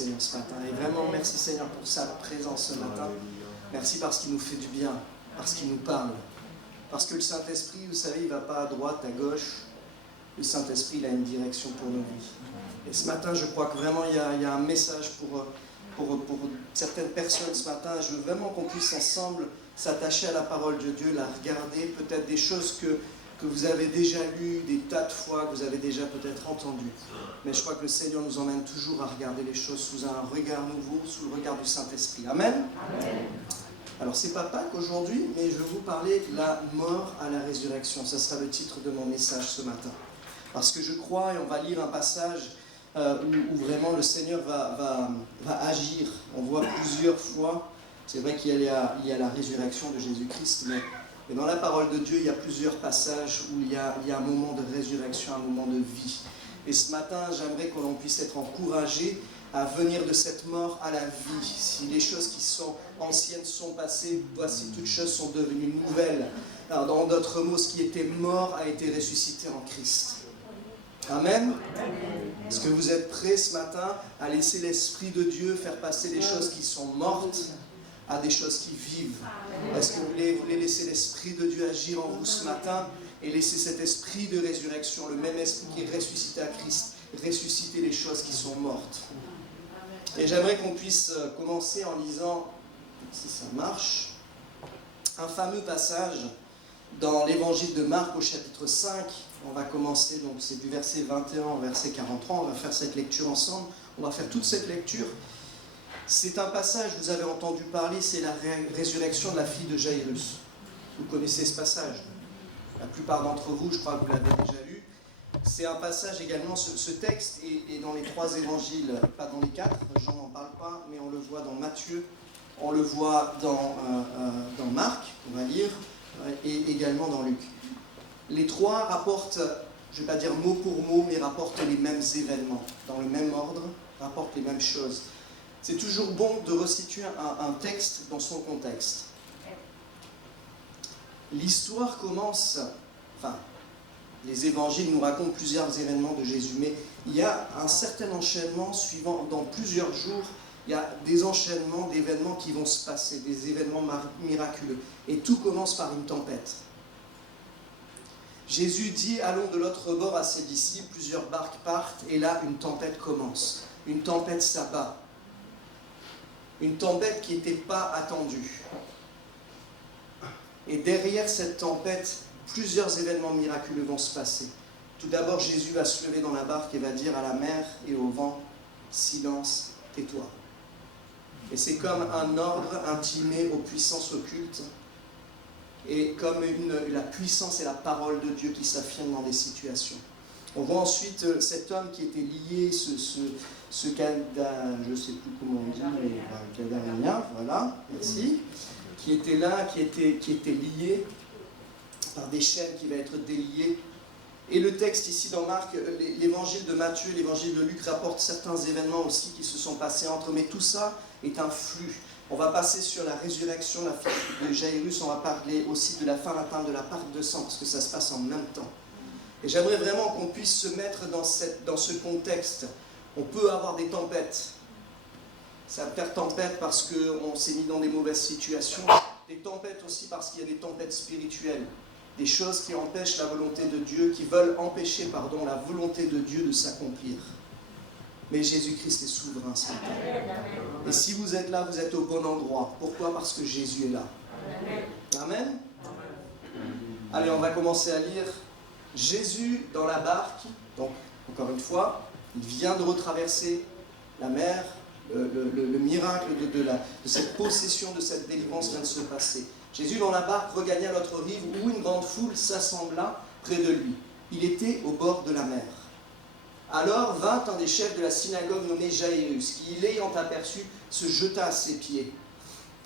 Seigneur ce matin. Et vraiment, merci Seigneur pour sa présence ce matin. Merci parce qu'il nous fait du bien, parce qu'il nous parle. Parce que le Saint-Esprit, vous savez, il ne va pas à droite, à gauche. Le Saint-Esprit, il a une direction pour nos vies. Et ce matin, je crois que vraiment, il y a un message pour certaines personnes ce matin. Je veux vraiment qu'on puisse ensemble s'attacher à la parole de Dieu, la regarder, peut-être des choses que vous avez déjà lues, des tas de fois, que vous avez déjà peut-être entendues. Mais je crois que le Seigneur nous emmène toujours à regarder les choses sous un regard nouveau, sous le regard du Saint-Esprit. Amen. Amen. Alors, c'est pas Pâques aujourd'hui, mais je vais vous parler de la mort à la résurrection. Ce sera le titre de mon message ce matin. Parce que je crois, et on va lire un passage où vraiment le Seigneur va agir. On voit plusieurs fois, c'est vrai qu'il y a la résurrection de Jésus-Christ, mais dans la parole de Dieu, il y a plusieurs passages où il y a un moment de résurrection, un moment de vie. Et ce matin, j'aimerais que l'on puisse être encouragé à venir de cette mort à la vie. Si les choses qui sont anciennes sont passées, voici toutes choses sont devenues nouvelles. Alors, dans d'autres mots, ce qui était mort a été ressuscité en Christ. Amen. Est-ce que vous êtes prêts ce matin à laisser l'Esprit de Dieu faire passer des choses qui sont mortes à des choses qui vivent? Est-ce que vous voulez laisser l'Esprit de Dieu agir en vous ce matin et laisser cet esprit de résurrection, le même esprit qui est ressuscité à Christ, ressusciter les choses qui sont mortes? Et j'aimerais qu'on puisse commencer en lisant, si ça marche, un fameux passage dans l'évangile de Marc au chapitre 5. On va commencer, donc c'est du verset 21 au verset 43, on va faire cette lecture ensemble, on va faire toute cette lecture. C'est un passage, vous avez entendu parler, c'est la résurrection de la fille de Jairus. Vous connaissez ce passage. La plupart d'entre vous, je crois que vous l'avez déjà lu. C'est un passage également, ce texte est dans les 3 évangiles, pas dans les 4, Jean n'en parle pas, mais on le voit dans Matthieu, on le voit dans Marc, on va lire, et également dans Luc. Les 3 rapportent, je ne vais pas dire mot pour mot, mais rapportent les mêmes événements, dans le même ordre, rapportent les mêmes choses. C'est toujours bon de resituer un texte dans son contexte. L'histoire commence, les évangiles nous racontent plusieurs événements de Jésus, mais il y a un certain enchaînement suivant, dans plusieurs jours, il y a des enchaînements d'événements qui vont se passer, des événements miraculeux. Et tout commence par une tempête. Jésus dit, allons de l'autre bord à ses disciples, plusieurs barques partent, et là, une tempête commence. Une tempête s'abat. Une tempête qui n'était pas attendue. Et derrière cette tempête, plusieurs événements miraculeux vont se passer. Tout d'abord, Jésus va se lever dans la barque et va dire à la mer et au vent, silence, tais-toi. Et c'est comme un ordre intimé aux puissances occultes, et comme la puissance et la parole de Dieu qui s'affirment dans des situations. On voit ensuite cet homme qui était lié, ce cadavre, je ne sais plus comment on dit, mais cadavrien, voilà, merci, qui était là, qui était lié par des chaînes qui va être déliées. Et le texte ici dans Marc, l'évangile de Matthieu, l'évangile de Luc rapportent certains événements aussi qui se sont passés entre, mais tout ça est un flux. On va passer sur la résurrection, la fille de Jairus, on va parler aussi de la fin atteinte de la perte de sang, parce que ça se passe en même temps. Et j'aimerais vraiment qu'on puisse se mettre dans ce contexte. On peut avoir des tempêtes. Ça va faire tempête parce qu'on s'est mis dans des mauvaises situations. Des tempêtes aussi parce qu'il y a des tempêtes spirituelles. Des choses qui empêchent la volonté de Dieu, qui veulent empêcher, la volonté de Dieu de s'accomplir. Mais Jésus-Christ est souverain ce matin. Et si vous êtes là, vous êtes au bon endroit. Pourquoi? Parce que Jésus est là. Amen. Allez, on va commencer à lire. Jésus dans la barque, donc encore une fois, il vient de retraverser la mer, le miracle de cette possession, de cette délivrance vient de se passer. Jésus dans la barque regagna l'autre rive où une grande foule s'assembla près de lui. Il était au bord de la mer. Alors vint un des chefs de la synagogue nommé Jairus, qui, l'ayant aperçu, se jeta à ses pieds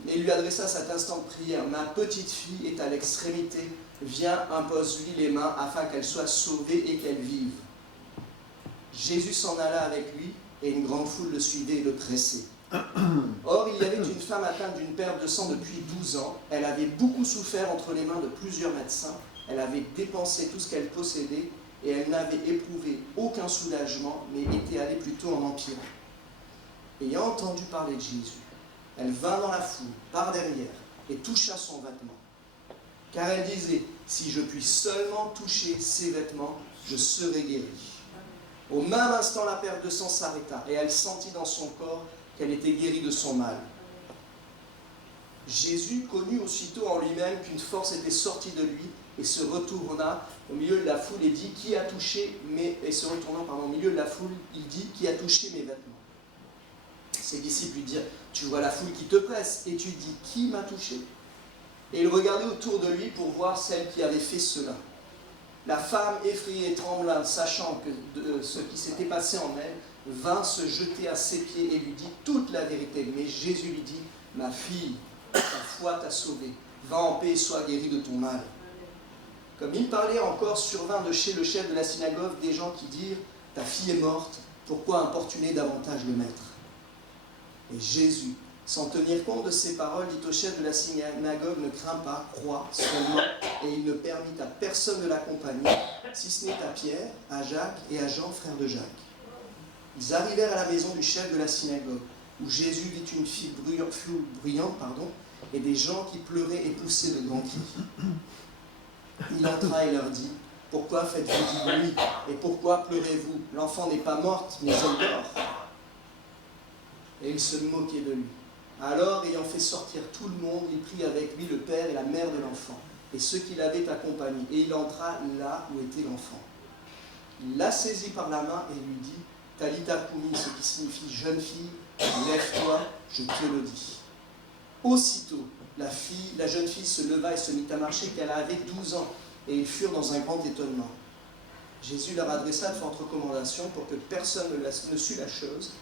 et lui adressa cet instant de prière. « Ma petite fille est à l'extrémité, viens, impose-lui les mains afin qu'elle soit sauvée et qu'elle vive. » Jésus s'en alla avec lui et une grande foule le suivait et le pressait. Or, il y avait une femme atteinte d'une perte de sang depuis 12 ans. Elle avait beaucoup souffert entre les mains de plusieurs médecins. Elle avait dépensé tout ce qu'elle possédait et elle n'avait éprouvé aucun soulagement, mais était allée plutôt en empirant. ayant entendu parler de Jésus, elle vint dans la foule, par derrière, et toucha son vêtement. Car elle disait, si je puis seulement toucher ses vêtements, je serai guérie. Au même instant, la perte de sang s'arrêta, et elle sentit dans son corps qu'elle était guérie de son mal. Jésus connut aussitôt en lui-même qu'une force était sortie de lui, et se retourna au milieu de la foule et dit, qui a touché et se retournant au milieu de la foule, il dit, qui a touché mes vêtements? Ses disciples lui dirent, tu vois la foule qui te presse, et tu dis, qui m'a touché? Et il regardait autour de lui pour voir celle qui avait fait cela. La femme, effrayée et tremblante, sachant que ce qui s'était passé en elle, vint se jeter à ses pieds et lui dit toute la vérité. Mais Jésus lui dit, ma fille, ta foi t'a sauvée, va en paix et sois guérie de ton mal. Comme il parlait encore, survint de chez le chef de la synagogue des gens qui dirent, ta fille est morte, pourquoi importuner davantage le maître? Et Jésus, sans tenir compte de ces paroles, dit au chef de la synagogue, ne crains pas, crois seulement, et il ne permit à personne de l'accompagner, si ce n'est à Pierre, à Jacques et à Jean, frère de Jacques. Ils arrivèrent à la maison du chef de la synagogue, où Jésus vit une fille bruyante, et des gens qui pleuraient et poussaient de grands cris. Il entra et leur dit, pourquoi faites-vous du bruit, et pourquoi pleurez-vous? L'enfant n'est pas morte, mais elle dort. Et il se moquait de lui. Alors, ayant fait sortir tout le monde, il prit avec lui le père et la mère de l'enfant, et ceux qui l'avaient accompagné, et il entra là où était l'enfant. Il la saisit par la main et lui dit, Talita Koumi, ce qui signifie jeune fille, lève-toi, je te le dis. Aussitôt, la jeune fille se leva et se mit à marcher, qu'elle avait 12 ans, et ils furent dans un grand étonnement. Jésus leur adressa une forte recommandation pour que personne ne sût la chose,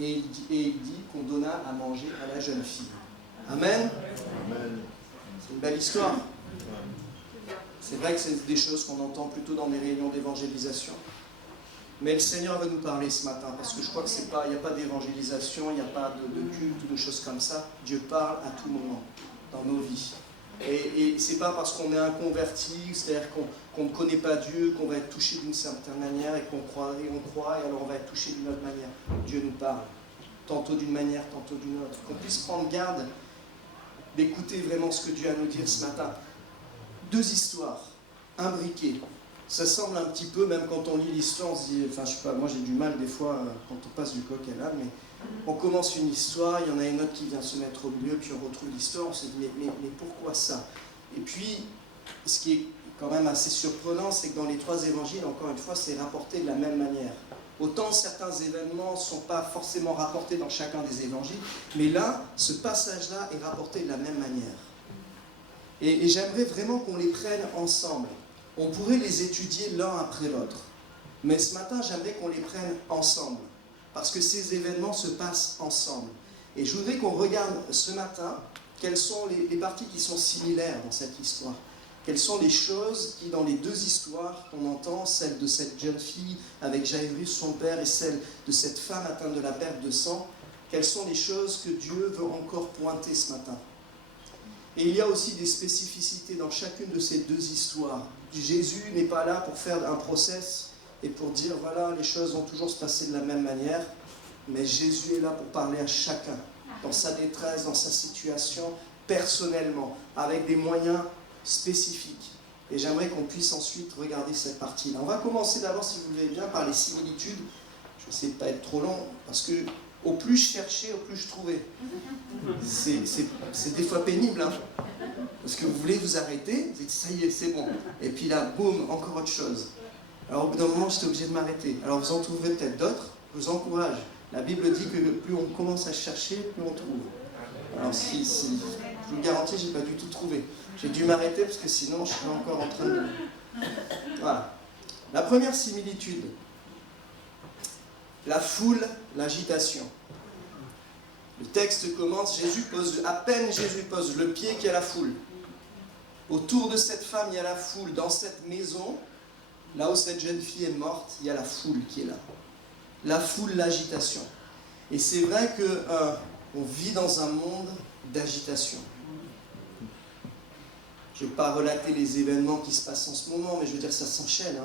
et il dit qu'on donna à manger à la jeune fille. Amen. Amen. C'est une belle histoire. C'est vrai que c'est des choses qu'on entend plutôt dans des réunions d'évangélisation. Mais le Seigneur veut nous parler ce matin, parce que je crois qu'il n'y a pas d'évangélisation, il n'y a pas de culte ou de choses comme ça. Dieu parle à tout moment, dans nos vies. Et ce n'est pas parce qu'on est inconverti, c'est-à-dire qu'on ne connaît pas Dieu, qu'on va être touché d'une certaine manière et qu'on croit, et alors on va être touché d'une autre manière. Dieu nous parle, tantôt d'une manière, tantôt d'une autre. Qu'on puisse prendre garde d'écouter vraiment ce que Dieu a à nous dire ce matin. 2 histoires imbriquées. Ça semble un petit peu, même quand on lit l'histoire, on se dit, enfin je sais pas, moi j'ai du mal des fois quand on passe du coq à l'âne, mais on commence une histoire, il y en a une autre qui vient se mettre au milieu, puis on retrouve l'histoire, on se dit mais pourquoi ça? Et puis, ce qui est quand même assez surprenant, c'est que dans les 3 évangiles, encore une fois, c'est rapporté de la même manière. Autant certains événements ne sont pas forcément rapportés dans chacun des évangiles, mais là, ce passage-là est rapporté de la même manière. Et j'aimerais vraiment qu'on les prenne ensemble. On pourrait les étudier l'un après l'autre. Mais ce matin, j'aimerais qu'on les prenne ensemble. Parce que ces événements se passent ensemble. Et je voudrais qu'on regarde ce matin quelles sont les parties qui sont similaires dans cette histoire. Quelles sont les choses qui, dans les 2 histoires qu'on entend, celle de cette jeune fille avec Jairus, son père, et celle de cette femme atteinte de la perte de sang, quelles sont les choses que Dieu veut encore pointer ce matin? Et il y a aussi des spécificités dans chacune de ces 2 histoires. Jésus n'est pas là pour faire un process et pour dire, voilà, les choses vont toujours se passer de la même manière, mais Jésus est là pour parler à chacun, dans sa détresse, dans sa situation, personnellement, avec des moyens spécifiques. Et j'aimerais qu'on puisse ensuite regarder cette partie-là. On va commencer d'abord, si vous le voulez bien, par les similitudes. Je ne vais essayer de ne pas être trop long, parce que au plus je cherchais, au plus je trouvais. C'est des fois pénible, hein, parce que vous voulez vous arrêter, vous dites ça y est, c'est bon. Et puis là, boum, encore autre chose. Alors au bout d'un moment, j'étais obligé de m'arrêter. Alors vous en trouverez peut-être d'autres, je vous encourage. La Bible dit que plus on commence à chercher, plus on trouve. Alors si je vous garantis, je n'ai pas du tout trouvé. J'ai dû m'arrêter parce que sinon je serais encore en train de... Voilà. La première similitude. La foule, l'agitation. Le texte commence, à peine Jésus pose le pied qu'il y a la foule. Autour de cette femme, il y a la foule. Dans cette maison, là où cette jeune fille est morte, il y a la foule qui est là. La foule, l'agitation. Et c'est vrai qu'on vit dans un monde d'agitation. Je ne vais pas relater les événements qui se passent en ce moment, mais je veux dire, ça s'enchaîne.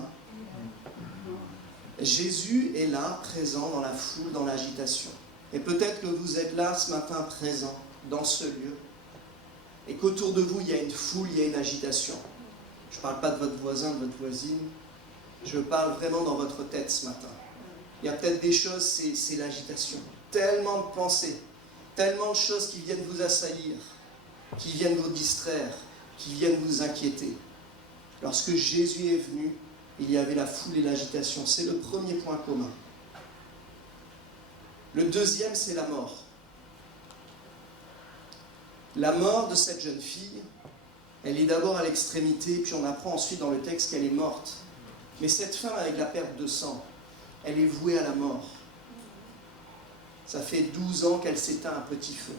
Jésus est là, présent dans la foule, dans l'agitation. Et peut-être que vous êtes là ce matin présent, dans ce lieu, et qu'autour de vous, il y a une foule, il y a une agitation. Je ne parle pas de votre voisin, de votre voisine, je parle vraiment dans votre tête ce matin. Il y a peut-être des choses, c'est l'agitation. Tellement de pensées, tellement de choses qui viennent vous assaillir, qui viennent vous distraire, qui viennent vous inquiéter. Lorsque Jésus est venu, il y avait la foule et l'agitation. C'est le premier point commun. Le deuxième, c'est la mort. La mort de cette jeune fille, elle est d'abord à l'extrémité, puis on apprend ensuite dans le texte qu'elle est morte. Mais cette femme avec la perte de sang, elle est vouée à la mort. Ça fait 12 ans qu'elle s'éteint à petit feu.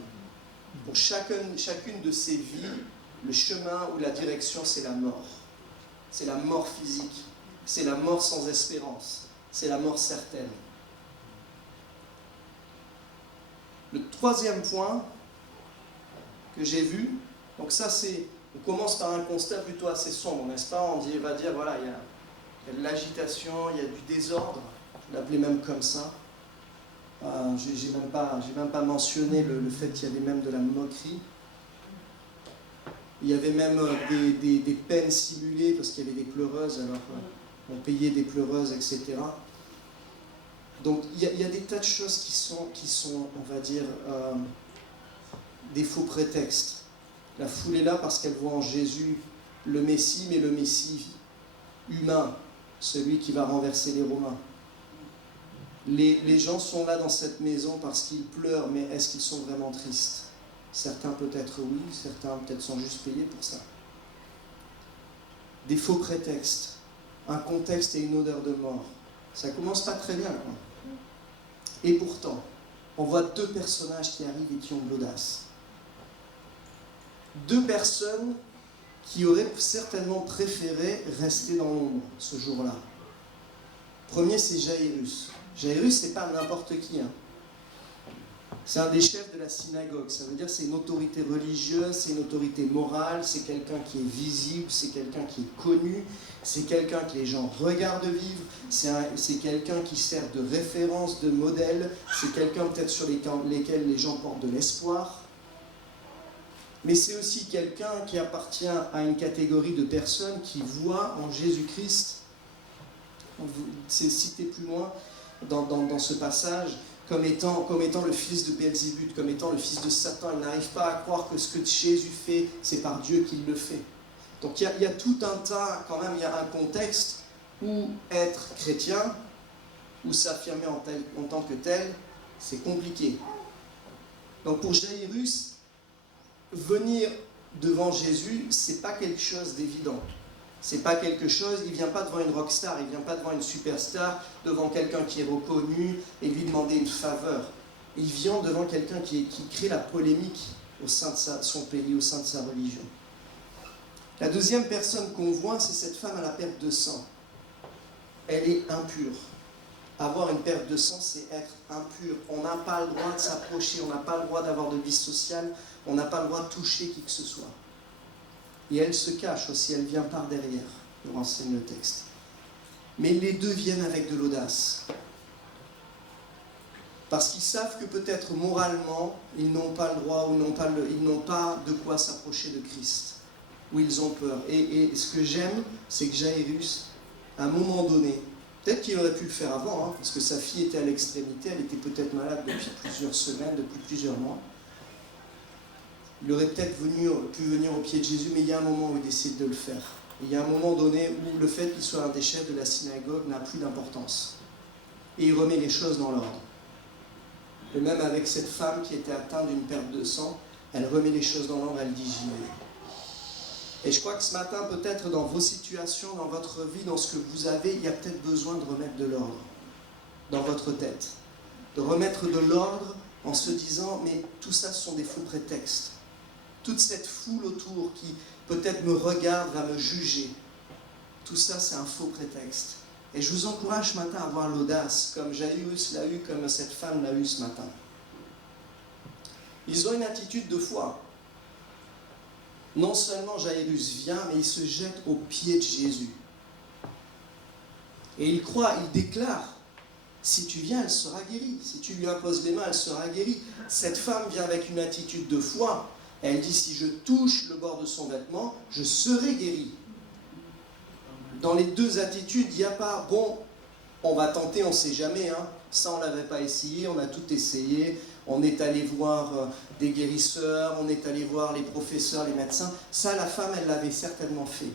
Pour chacune de ses vies, le chemin ou la direction, c'est la mort. C'est la mort physique. C'est la mort sans espérance. C'est la mort certaine. Le troisième point que j'ai vu, donc ça c'est, on commence par un constat plutôt assez sombre, n'est-ce pas? On va dire, voilà, il y a de l'agitation, il y a du désordre, je l'appelais même comme ça. J'ai même pas mentionné le fait qu'il y avait même de la moquerie. Il y avait même des peines simulées, parce qu'il y avait des pleureuses, alors on payait des pleureuses, etc. Donc il y a des tas de choses qui sont on va dire, des faux prétextes. La foule est là parce qu'elle voit en Jésus le Messie, mais le Messie humain, celui qui va renverser les Romains. Les gens sont là dans cette maison parce qu'ils pleurent, mais est-ce qu'ils sont vraiment tristes? Certains peut-être oui, certains peut-être sont juste payés pour ça. Des faux prétextes, un contexte et une odeur de mort. Ça commence pas très bien, quoi. Et pourtant, on voit deux personnages qui arrivent et qui ont de l'audace. Deux personnes qui auraient certainement préféré rester dans l'ombre ce jour-là. Premier, c'est Jairus. Jairus, c'est pas n'importe qui. C'est un des chefs de la synagogue. Ça veut dire que c'est une autorité religieuse, c'est une autorité morale, c'est quelqu'un qui est visible, c'est quelqu'un qui est connu, c'est quelqu'un que les gens regardent vivre, c'est quelqu'un qui sert de référence, de modèle, c'est quelqu'un peut-être sur lesquels les gens portent de l'espoir. Mais c'est aussi quelqu'un qui appartient à une catégorie de personnes qui voient en Jésus-Christ, c'est cité plus loin dans ce passage, comme étant le fils de Belzébuth, comme étant le fils de Satan. Il n'arrive pas à croire que ce que Jésus fait, c'est par Dieu qu'il le fait. Donc il y a tout un tas, quand même, il y a un contexte où être chrétien, ou s'affirmer en tant que tel, c'est compliqué. Donc pour Jairus, venir devant Jésus, c'est pas quelque chose d'évident. C'est pas quelque chose, il vient pas devant une rockstar, il vient pas devant une superstar, devant quelqu'un qui est reconnu et lui demander une faveur. Il vient devant quelqu'un qui crée la polémique au sein de son pays, au sein de sa religion. La deuxième personne qu'on voit, c'est cette femme à la perte de sang. Elle est impure. Avoir une perte de sang, c'est être impur. On n'a pas le droit de s'approcher, on n'a pas le droit d'avoir de vie sociale, on n'a pas le droit de toucher qui que ce soit. Et elle se cache aussi, elle vient par derrière, nous renseigne le texte. Mais les deux viennent avec de l'audace. Parce qu'ils savent que peut-être moralement, ils n'ont pas le droit, ou ils n'ont pas de quoi s'approcher de Christ. Ou ils ont peur. Et ce que j'aime, c'est que Jairus, à un moment donné, peut-être qu'il aurait pu le faire avant, parce que sa fille était à l'extrémité, elle était peut-être malade depuis plusieurs semaines, depuis plusieurs mois. Il aurait peut-être pu venir au pied de Jésus, mais il y a un moment où il décide de le faire. Il y a un moment donné où le fait qu'il soit un des chefs de la synagogue n'a plus d'importance. Et il remet les choses dans l'ordre. Et même avec cette femme qui était atteinte d'une perte de sang, elle remet les choses dans l'ordre, elle dit j'y vais. Et je crois que ce matin, peut-être dans vos situations, dans votre vie, dans ce que vous avez, il y a peut-être besoin de remettre de l'ordre dans votre tête. De remettre de l'ordre en se disant, mais tout ça, ce sont des faux prétextes. Toute cette foule autour qui peut-être me regarde, va me juger. Tout ça, c'est un faux prétexte. Et je vous encourage ce matin à avoir l'audace, comme Jairus l'a eu, comme cette femme l'a eu ce matin. Ils ont une attitude de foi. Non seulement Jairus vient, mais il se jette aux pieds de Jésus. Et il croit, il déclare Si tu viens, elle sera guérie. Si tu lui imposes les mains, elle sera guérie. Cette femme vient avec une attitude de foi. Elle dit, si je touche le bord de son vêtement, je serai guérie. Dans les deux attitudes, il n'y a pas, bon, on va tenter, on ne sait jamais. Hein. Ça, on ne l'avait pas essayé, on a tout essayé. On est allé voir des guérisseurs, on est allé voir les professeurs, les médecins. Ça, la femme, elle l'avait certainement fait.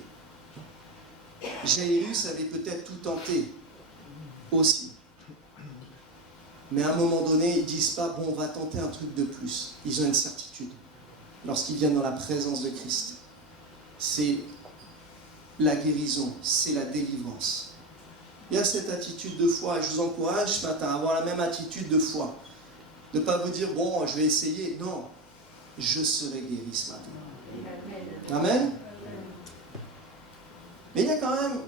Jairus avait peut-être tout tenté aussi. Mais à un moment donné, ils ne disent pas, bon, on va tenter un truc de plus. Ils ont une certitude. Lorsqu'ils viennent dans la présence de Christ, c'est la guérison, c'est la délivrance. Il y a cette attitude de foi, et je vous encourage ce matin à avoir la même attitude de foi. Ne pas vous dire, bon, je vais essayer. Non, je serai guéri ce matin. Amen. Mais il y a quand même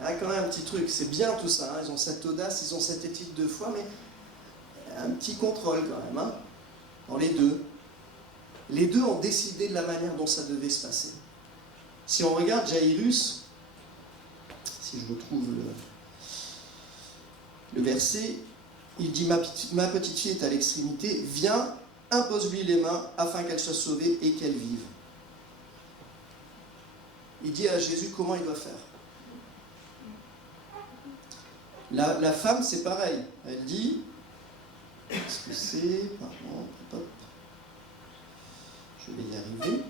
un petit truc, c'est bien tout ça, hein. Ils ont cette audace, ils ont cette éthique de foi, mais un petit contrôle quand même, hein, dans les deux. Les deux ont décidé de la manière dont ça devait se passer. Si on regarde Jairus, si je retrouve le verset, il dit, ma petite fille est à l'extrémité, viens, impose-lui les mains afin qu'elle soit sauvée et qu'elle vive. Il dit à Jésus comment il doit faire. La femme, c'est pareil. Elle dit, est-ce que c'est, pardon, hop, je vais y arriver.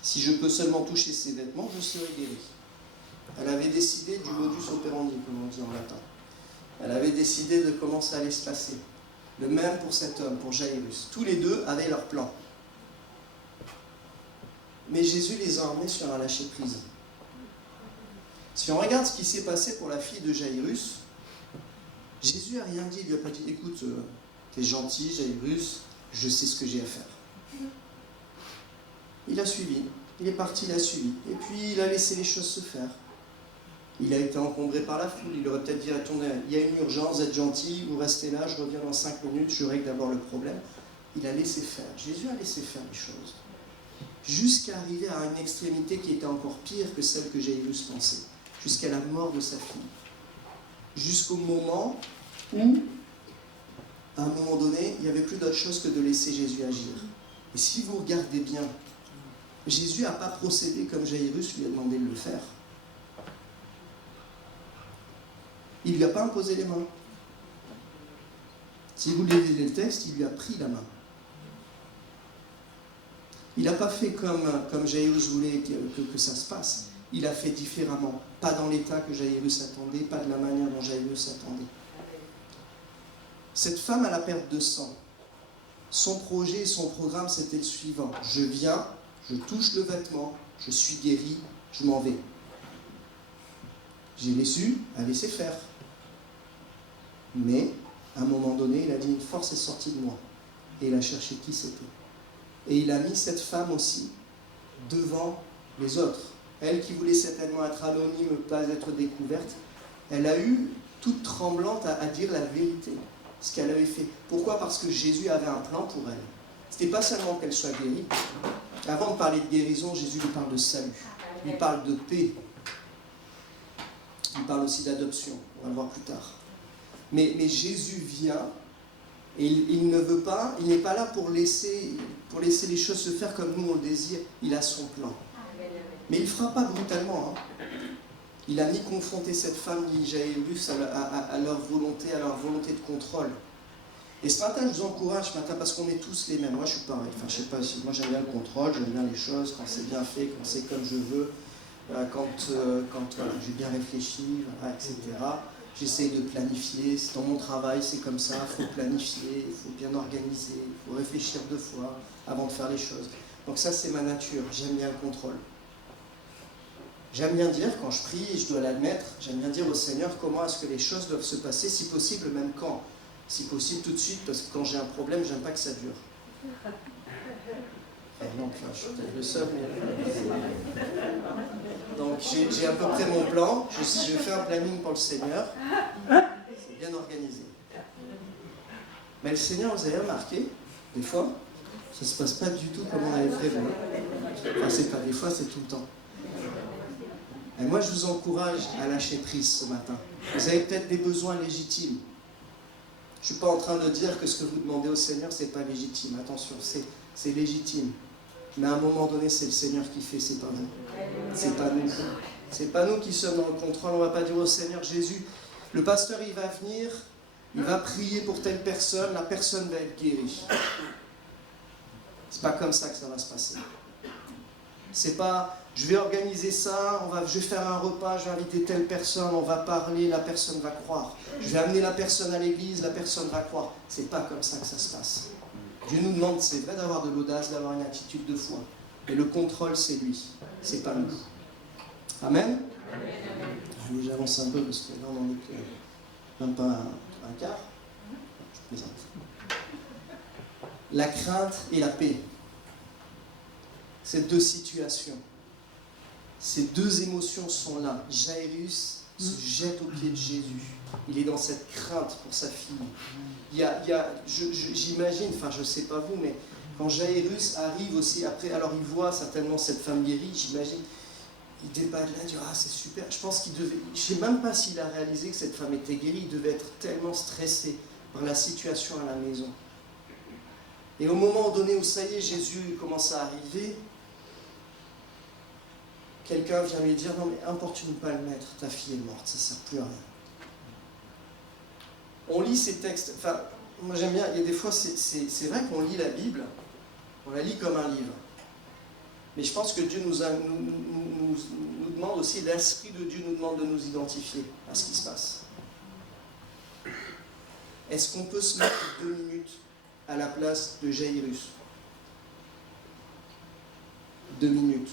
Si je peux seulement toucher ses vêtements, je serai guérie. Elle avait décidé du modus operandi, comme on dit en latin. Elle avait décidé de comment ça allait se passer. Le même pour cet homme, pour Jairus. Tous les deux avaient leur plan. Mais Jésus les a emmenés sur un lâcher-prise. Si on regarde ce qui s'est passé pour la fille de Jairus, Jésus n'a rien dit. Il lui a pas dit, écoute, t'es gentil, Jairus, je sais ce que j'ai à faire. Il a suivi. Il est parti, il a suivi. Et puis, il a laissé les choses se faire. Il a été encombré par la foule. Il aurait peut-être dit, attendez, il y a une urgence, êtes gentil, vous restez là, je reviens dans 5 minutes, je règle d'abord le problème. Il a laissé faire. Jésus a laissé faire les choses. Jusqu'à arriver à une extrémité qui était encore pire que celle que Jairus pensait. Jusqu'à la mort de sa fille. Jusqu'au moment où, à un moment donné, il n'y avait plus d'autre chose que de laisser Jésus agir. Et si vous regardez bien, Jésus n'a pas procédé comme Jairus lui a demandé de le faire. Il ne lui a pas imposé les mains. Si vous lisez le texte, il lui a pris la main. Il n'a pas fait comme Jairus voulait que ça se passe. Il a fait différemment. Pas dans l'état que Jairus attendait, pas de la manière dont Jairus attendait. Cette femme à la perte de sang, son projet et son programme, c'était le suivant. Je viens, je touche le vêtement, je suis guéri, je m'en vais. J'ai laissé, a laissé faire. Mais, à un moment donné, il a dit, une force est sortie de moi. Et il a cherché qui c'était. Et il a mis cette femme aussi devant les autres. Elle qui voulait certainement être anonyme, pas être découverte, elle a eu, toute tremblante, à dire la vérité, ce qu'elle avait fait. Pourquoi ? Parce que Jésus avait un plan pour elle. Ce n'était pas seulement qu'elle soit guérie. Avant de parler de guérison, Jésus lui parle de salut. Il lui parle de paix. Il parle aussi d'adoption. On va le voir plus tard. Mais Jésus vient et il ne veut pas, il n'est pas là pour laisser les choses se faire comme nous on le désire. Il a son plan. Mais il ne fera pas brutalement. Hein. Il a ni confronté cette femme ni Jairus à leur volonté de contrôle. Et ce matin, je vous encourage ce matin parce qu'on est tous les mêmes. Moi, je suis pareil. Enfin, je sais pas, moi j'aime bien le contrôle, j'aime bien les choses, quand c'est bien fait, quand c'est comme je veux, quand voilà, j'ai bien réfléchi, voilà, etc. J'essaie de planifier. Dans mon travail, c'est comme ça. Il faut planifier, il faut bien organiser, il faut réfléchir 2 fois avant de faire les choses. Donc ça, c'est ma nature. J'aime bien le contrôle. J'aime bien dire, quand je prie, et je dois l'admettre, j'aime bien dire au Seigneur comment est-ce que les choses doivent se passer, si possible, même quand. Si possible, tout de suite, parce que quand j'ai un problème, j'aime pas que ça dure. Non, enfin, je suis peut-être le seul, mais... Donc, j'ai à peu près mon plan, je fais un planning pour le Seigneur, c'est bien organisé. Mais le Seigneur, vous avez remarqué, des fois, ça ne se passe pas du tout comme on avait prévu. Enfin, c'est pas des fois, c'est tout le temps. Et moi, je vous encourage à lâcher prise ce matin. Vous avez peut-être des besoins légitimes. Je ne suis pas en train de dire que ce que vous demandez au Seigneur, ce n'est pas légitime. Attention, c'est légitime. Mais à un moment donné, c'est le Seigneur qui fait, c'est pas nous. C'est pas nous. C'est pas nous qui sommes dans le contrôle. On ne va pas dire au Seigneur, Jésus, le pasteur, il va venir, il va prier pour telle personne, la personne va être guérie. C'est pas comme ça que ça va se passer. C'est pas, je vais organiser ça, je vais faire un repas, je vais inviter telle personne, on va parler, la personne va croire. Je vais amener la personne à l'église, la personne va croire. C'est pas comme ça que ça se passe. Dieu nous demande, c'est vrai, d'avoir de l'audace, d'avoir une attitude de foi. Mais le contrôle, c'est lui, c'est pas nous. Amen. Allez, j'avance un peu parce que là, on n'en est que même pas un quart. Je plaisante. La crainte et la paix. Ces deux situations, ces deux émotions sont là. Jairus se jette aux pieds de Jésus. Il est dans cette crainte pour sa fille. J'imagine, enfin je ne sais pas vous, mais quand Jairus arrive aussi après, alors il voit certainement cette femme guérie, j'imagine, il débat de là, il dit ah c'est super. Je pense qu'il devait, je ne sais même pas s'il a réalisé que cette femme était guérie, il devait être tellement stressé par la situation à la maison. Et au moment donné où ça y est, Jésus commence à arriver, quelqu'un vient lui dire non mais importune pas le maître, ta fille est morte, ça ne sert plus à rien. On lit ces textes, enfin moi j'aime bien, il y a des fois c'est vrai qu'on lit la Bible, on la lit comme un livre. Mais je pense que Dieu nous demande aussi, l'Esprit de Dieu nous demande de nous identifier à ce qui se passe. Est-ce qu'on peut se mettre 2 minutes à la place de Jairus? 2 minutes.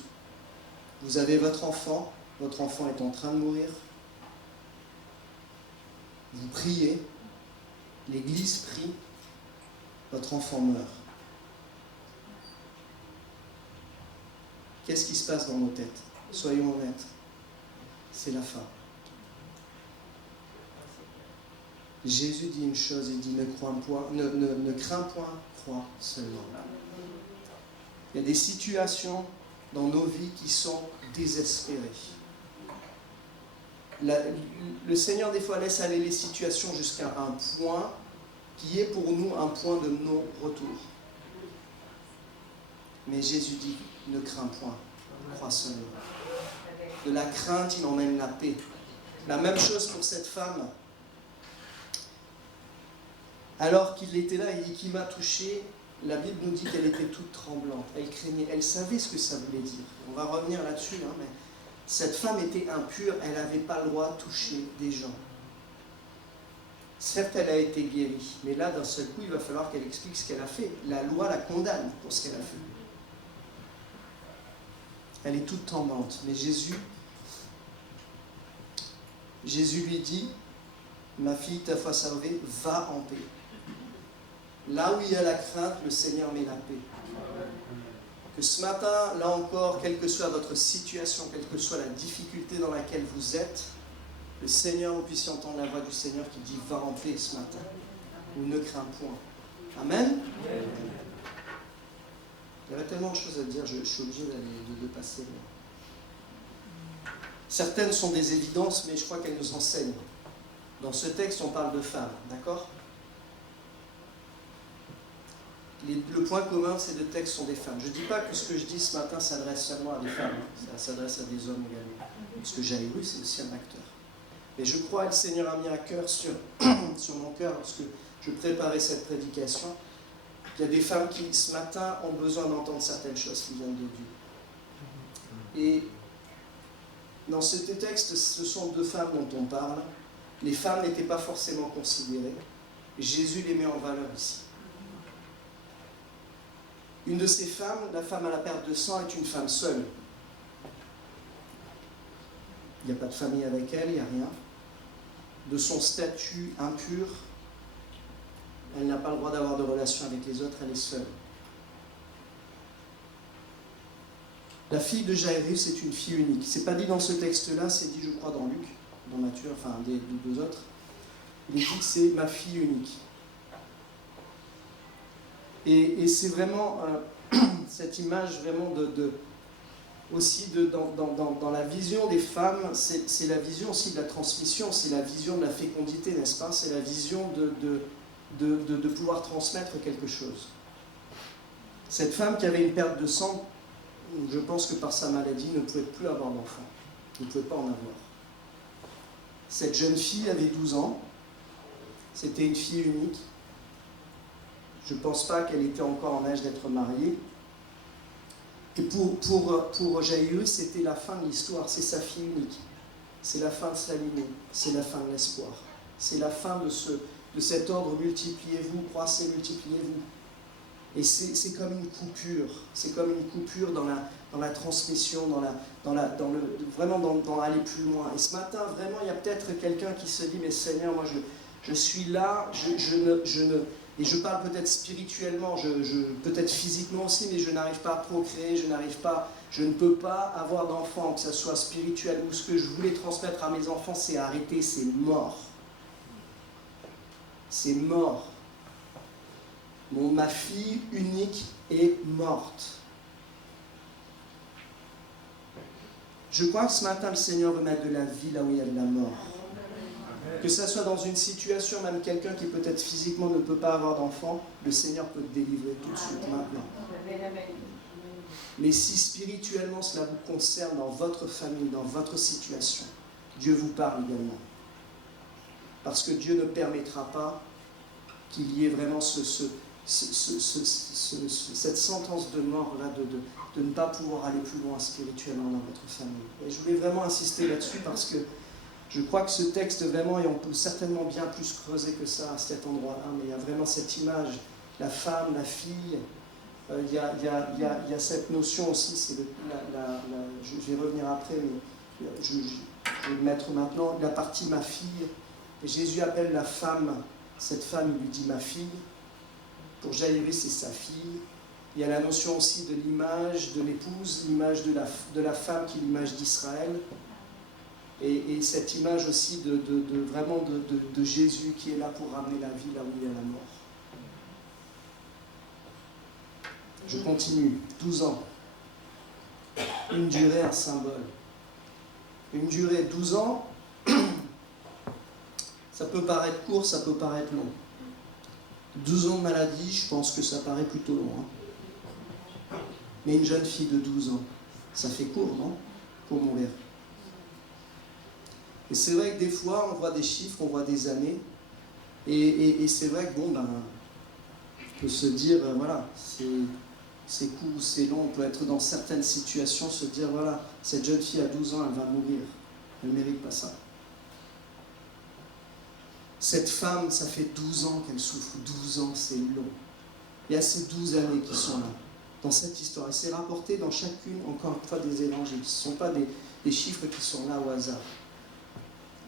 Vous avez votre enfant est en train de mourir. Vous priez, l'Église prie, votre enfant meurt. Qu'est-ce qui se passe dans nos têtes? Soyons honnêtes. C'est la fin. Jésus dit une chose, il dit ne crains point, crois seulement. Il y a des situations dans nos vies qui sont désespérées. Le Seigneur des fois laisse aller les situations jusqu'à un point qui est pour nous un point de non-retour. Mais Jésus dit ne crains point, crois seulement. De la crainte, il emmène la paix. La même chose pour cette femme. Alors qu'il était là, il dit qu'il m'a touché. La Bible nous dit qu'elle était toute tremblante. Elle craignait, elle savait ce que ça voulait dire. On va revenir là-dessus, mais cette femme était impure, elle n'avait pas le droit de toucher des gens. Certes, elle a été guérie, mais là, d'un seul coup, il va falloir qu'elle explique ce qu'elle a fait. La loi la condamne pour ce qu'elle a fait. Elle est toute tremblante. Mais Jésus lui dit, ma fille, ta foi sauvée, va en paix. Là où il y a la crainte, le Seigneur met la paix. Que ce matin, là encore, quelle que soit votre situation, quelle que soit la difficulté dans laquelle vous êtes, le Seigneur, vous puissiez entendre la voix du Seigneur qui dit, va en paix ce matin, ou ne crains point. Amen. Il y avait tellement de choses à dire, je suis obligé de passer. Certaines sont des évidences, mais je crois qu'elles nous enseignent. Dans ce texte, on parle de femmes, d'accord ? Le point commun de ces deux textes sont des femmes. Je ne dis pas que ce que je dis ce matin s'adresse seulement à des femmes, ça s'adresse à des hommes également. Parce que Jairus, c'est aussi un acteur. Et je crois, le Seigneur a mis un cœur sur mon cœur lorsque je préparais cette prédication. Il y a des femmes qui, ce matin, ont besoin d'entendre certaines choses qui viennent de Dieu. Et dans ce texte, ce sont deux femmes dont on parle. Les femmes n'étaient pas forcément considérées. Jésus les met en valeur ici. Une de ces femmes, la femme à la perte de sang, est une femme seule. Il n'y a pas de famille avec elle, il n'y a rien. De son statut impur, elle n'a pas le droit d'avoir de relation avec les autres, elle est seule. La fille de Jairus est une fille unique. Ce n'est pas dit dans ce texte-là, c'est dit, je crois, dans Luc, dans Matthieu, enfin des deux autres. Il dit que c'est ma fille unique. Et c'est vraiment cette image vraiment aussi dans la vision des femmes, c'est la vision aussi de la transmission, c'est la vision de la fécondité, n'est-ce pas? C'est la vision de pouvoir transmettre quelque chose. Cette femme qui avait une perte de sang, je pense que par sa maladie, ne pouvait plus avoir d'enfant, ne pouvait pas en avoir. Cette jeune fille avait 12 ans, c'était une fille unique. Je ne pense pas qu'elle était encore en âge d'être mariée. Et pour Jaïrus, c'était la fin de l'histoire, c'est sa fille unique. C'est la fin de sa lignée, c'est la fin de l'espoir. C'est la fin de cet ordre, multipliez-vous, croissez, multipliez-vous. Et c'est comme une coupure, c'est comme une coupure dans la transmission, vraiment dans aller plus loin. Et ce matin, vraiment, il y a peut-être quelqu'un qui se dit, mais Seigneur, moi je suis là, et je parle peut-être spirituellement, peut-être physiquement aussi, mais je n'arrive pas à procréer, je ne peux pas avoir d'enfant, que ce soit spirituel ou ce que je voulais transmettre à mes enfants, c'est arrêté, c'est mort. C'est mort. Ma fille unique est morte. Je crois que ce matin, le Seigneur veut mettre de la vie là où il y a de la mort. Que ça soit dans une situation, même quelqu'un qui peut-être physiquement ne peut pas avoir d'enfant, le Seigneur peut te délivrer tout de suite maintenant. Mais si spirituellement cela vous concerne dans votre famille, dans votre situation, Dieu vous parle également. Parce que Dieu ne permettra pas qu'il y ait vraiment cette sentence de mort là, de ne pas pouvoir aller plus loin spirituellement dans votre famille. Et je voulais vraiment insister là-dessus parce que je crois que ce texte vraiment, et on peut certainement bien plus creuser que ça à cet endroit-là, mais il y a vraiment cette image, la femme, la fille, il y a cette notion aussi, je vais revenir après, mais je vais le mettre maintenant, la partie ma fille. Et Jésus appelle la femme, cette femme, il lui dit ma fille. Pour Jaïrus, c'est sa fille. Il y a la notion aussi de l'image de l'épouse, l'image de la femme qui est l'image d'Israël. Et cette image aussi vraiment de Jésus qui est là pour ramener la vie là où il y a la mort. Je continue. 12 ans. Une durée, un symbole. Une durée, 12 ans, ça peut paraître court, ça peut paraître long. 12 ans de maladie, je pense que ça paraît plutôt long. Hein. Mais une jeune fille de 12 ans, ça fait court, non? Pour mourir. Et c'est vrai que des fois, on voit des chiffres, on voit des années, et c'est vrai que on peut se dire, voilà, c'est court, c'est long, on peut être dans certaines situations, se dire, voilà, cette jeune fille à 12 ans, elle va mourir, elle ne mérite pas ça. Cette femme, ça fait 12 ans qu'elle souffre, 12 ans, c'est long. Il y a ces 12 années qui sont là, dans cette histoire, et c'est rapporté dans chacune, encore une fois, des évangiles, ce ne sont pas des chiffres qui sont là au hasard.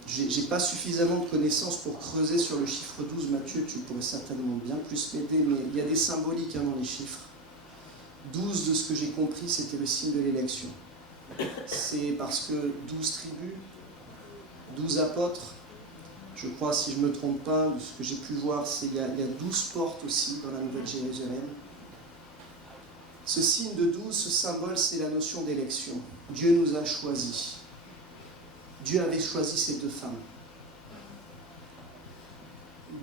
Je n'ai pas suffisamment de connaissances pour creuser sur le chiffre 12. Mathieu, tu pourrais certainement bien plus m'aider, mais il y a des symboliques dans les chiffres. 12, de ce que j'ai compris, c'était le signe de l'élection. C'est parce que 12 tribus, 12 apôtres, je crois, si je ne me trompe pas, de ce que j'ai pu voir, il y a 12 portes aussi dans la Nouvelle Jérusalem. Ce signe de 12, ce symbole, c'est la notion d'élection. Dieu nous a choisis. Dieu avait choisi ces deux femmes.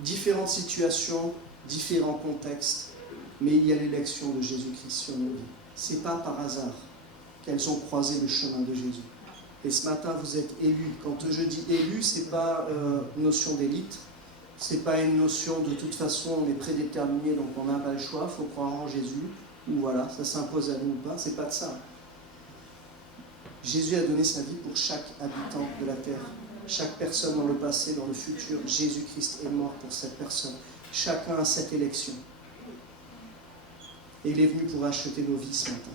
Différentes situations, différents contextes, mais il y a l'élection de Jésus-Christ sur nos vies. Ce n'est pas par hasard qu'elles ont croisé le chemin de Jésus. Et ce matin, vous êtes élus. Quand je dis élus, ce n'est pas une notion d'élite, ce n'est pas une notion de toute façon on est prédéterminé, donc on n'a pas le choix, il faut croire en Jésus, ou voilà, ça s'impose à nous ou pas, c'est pas de ça. Jésus a donné sa vie pour chaque habitant de la terre. Chaque personne dans le passé, dans le futur, Jésus-Christ est mort pour cette personne. Chacun a cette élection. Et il est venu pour acheter nos vies ce matin.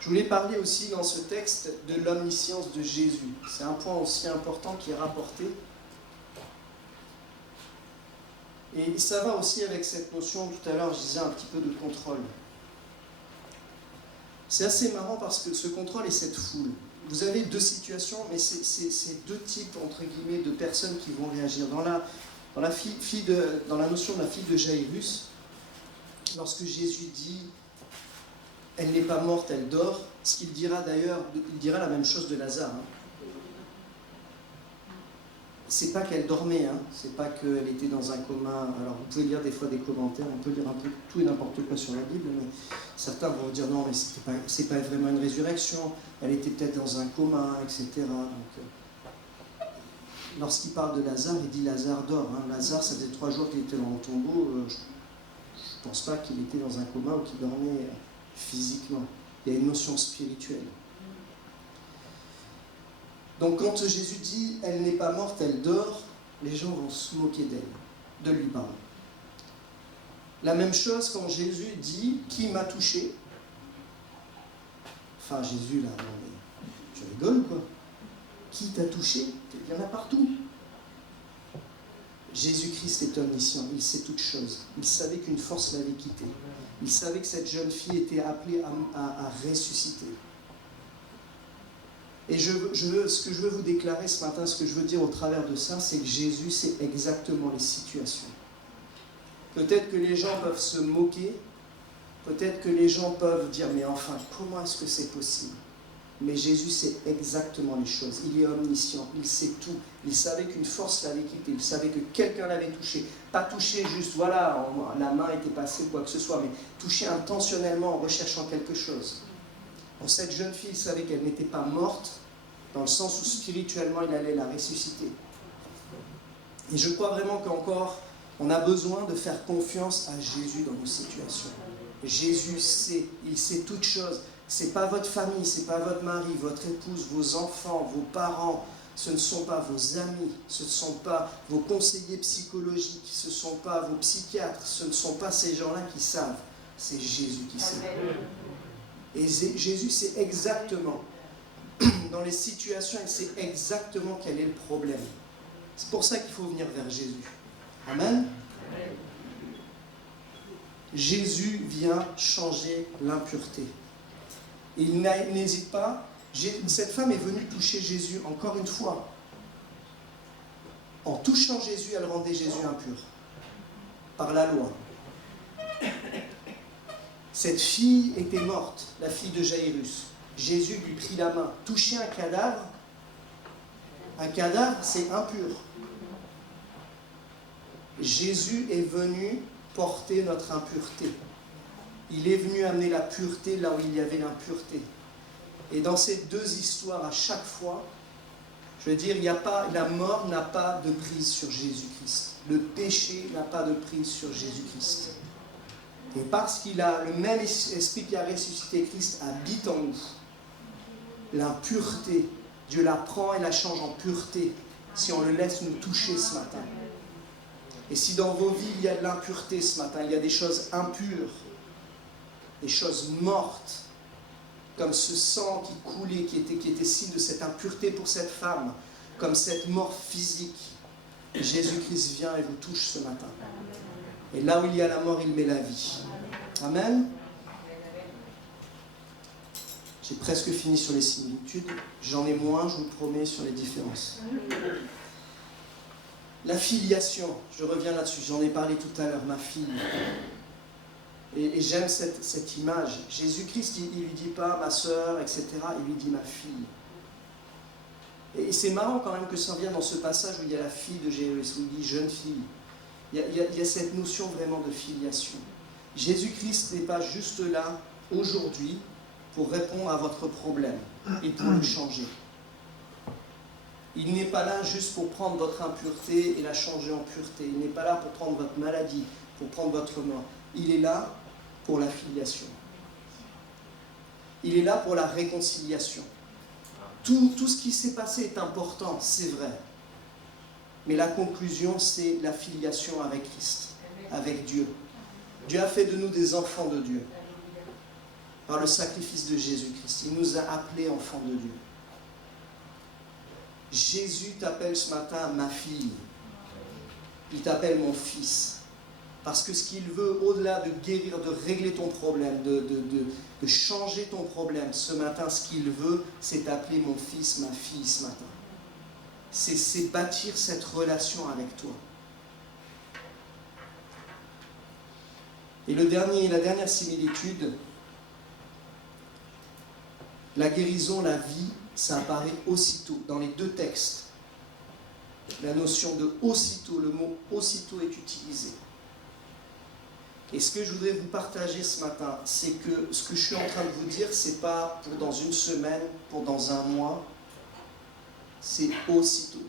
Je voulais parler aussi dans ce texte de l'omniscience de Jésus. C'est un point aussi important qui est rapporté. Et ça va aussi avec cette notion, tout à l'heure je disais un petit peu de contrôle. C'est assez marrant parce que ce contrôle et cette foule, vous avez deux situations, mais c'est deux types, entre guillemets, de personnes qui vont réagir. Dans la notion de la fille de Jaïrus, lorsque Jésus dit elle n'est pas morte, elle dort. Ce qu'il dira d'ailleurs, il dira la même chose de Lazare. C'est pas qu'elle dormait, c'est pas qu'elle était dans un coma. Alors vous pouvez lire des fois des commentaires, on peut lire un peu tout et n'importe quoi sur la Bible, mais certains vont dire non, mais c'est pas vraiment une résurrection, elle était peut-être dans un coma, etc. Donc, lorsqu'il parle de Lazare, il dit Lazare dort. Lazare, ça faisait 3 jours qu'il était dans le tombeau. Je ne pense pas qu'il était dans un coma ou qu'il dormait physiquement. Il y a une notion spirituelle. Donc quand Jésus dit « elle n'est pas morte, elle dort », les gens vont se moquer d'elle, de lui parler. La même chose quand Jésus dit « qui m'a touché ?» Enfin Jésus là, non mais tu rigoles quoi? Qui t'a touché? Il y en a partout. Jésus-Christ est omniscient, il sait toutes choses. Il savait qu'une force l'avait quitté. Il savait que cette jeune fille était appelée à ressusciter. Et ce que je veux vous déclarer ce matin, ce que je veux dire au travers de ça, c'est que Jésus sait exactement les situations. Peut-être que les gens peuvent se moquer, peut-être que les gens peuvent dire « mais enfin, comment est-ce que c'est possible ?» Mais Jésus sait exactement les choses. Il est omniscient, il sait tout. Il savait qu'une force l'avait quitté, il savait que quelqu'un l'avait touché. Pas touché juste, voilà, la main était passée, quoi que ce soit, mais touché intentionnellement en recherchant quelque chose. Pour cette jeune fille, il savait qu'elle n'était pas morte, dans le sens où spirituellement, il allait la ressusciter. Et je crois vraiment qu'encore, on a besoin de faire confiance à Jésus dans nos situations. Jésus sait, il sait toutes choses. Ce n'est pas votre famille, ce n'est pas votre mari, votre épouse, vos enfants, vos parents, ce ne sont pas vos amis, ce ne sont pas vos conseillers psychologiques, ce ne sont pas vos psychiatres, ce ne sont pas ces gens-là qui savent, c'est Jésus qui sait. Et Jésus sait exactement, dans les situations, il sait exactement quel est le problème. C'est pour ça qu'il faut venir vers Jésus. Amen. Jésus vient changer l'impureté. Il n'hésite pas. Cette femme est venue toucher Jésus encore une fois. En touchant Jésus, elle rendait Jésus impur. Par la loi. Cette fille était morte, la fille de Jairus. Jésus lui prit la main. Toucher un cadavre, c'est impur. Jésus est venu porter notre impureté. Il est venu amener la pureté là où il y avait l'impureté. Et dans ces deux histoires, à chaque fois, je veux dire, la mort n'a pas de prise sur Jésus-Christ. Le péché n'a pas de prise sur Jésus-Christ. Et parce qu'il a le même esprit qui a ressuscité Christ habite en nous, l'impureté, Dieu la prend et la change en pureté si on le laisse nous toucher ce matin. Et si dans vos vies il y a de l'impureté ce matin, il y a des choses impures, des choses mortes, comme ce sang qui coulait, qui était signe de cette impureté pour cette femme, comme cette mort physique, Jésus-Christ vient et vous touche ce matin. Et là où il y a la mort, il met la vie. Amen. J'ai presque fini sur les similitudes. J'en ai moins, je vous promets, sur les différences. La filiation, je reviens là-dessus, j'en ai parlé tout à l'heure, ma fille. Et j'aime cette image. Jésus-Christ, il ne lui dit pas ma sœur, etc. Il lui dit ma fille. Et c'est marrant quand même que ça vient dans ce passage où il y a la fille de Jairus, où il dit jeune fille. Il y a cette notion vraiment de filiation. Jésus-Christ n'est pas juste là, aujourd'hui, pour répondre à votre problème et pour le changer. Il n'est pas là juste pour prendre votre impureté et la changer en pureté. Il n'est pas là pour prendre votre maladie, pour prendre votre mort. Il est là pour la filiation. Il est là pour la réconciliation. Tout ce qui s'est passé est important, c'est vrai. Mais la conclusion, c'est la filiation avec Christ, avec Dieu. Dieu a fait de nous des enfants de Dieu. Par le sacrifice de Jésus-Christ. Il nous a appelés enfants de Dieu. Jésus t'appelle ce matin ma fille. Il t'appelle mon fils. Parce que ce qu'il veut, au-delà de guérir, de régler ton problème, de changer ton problème, ce matin, ce qu'il veut, c'est t'appeler mon fils, ma fille ce matin. C'est bâtir cette relation avec toi. Et la dernière similitude, La guérison, la vie, ça apparaît aussitôt dans les deux textes. La notion de aussitôt, le mot aussitôt est utilisé. Et ce que je voudrais vous partager ce matin, c'est que ce que je suis en train de vous dire, c'est pas pour dans une semaine, pour dans un mois, c'est aussitôt.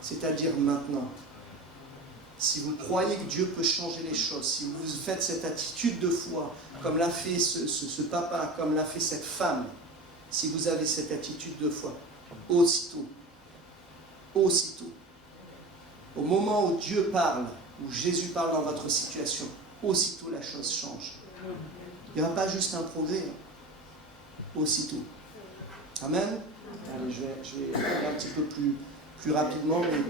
C'est-à-dire maintenant. Si vous croyez que Dieu peut changer les choses, si vous faites cette attitude de foi, comme l'a fait ce papa, comme l'a fait cette femme, si vous avez cette attitude de foi, aussitôt, aussitôt, au moment où Dieu parle, où Jésus parle dans votre situation, aussitôt la chose change. Il n'y aura pas juste un progrès, aussitôt. Amen. Allez, je vais aller un petit peu plus rapidement, mais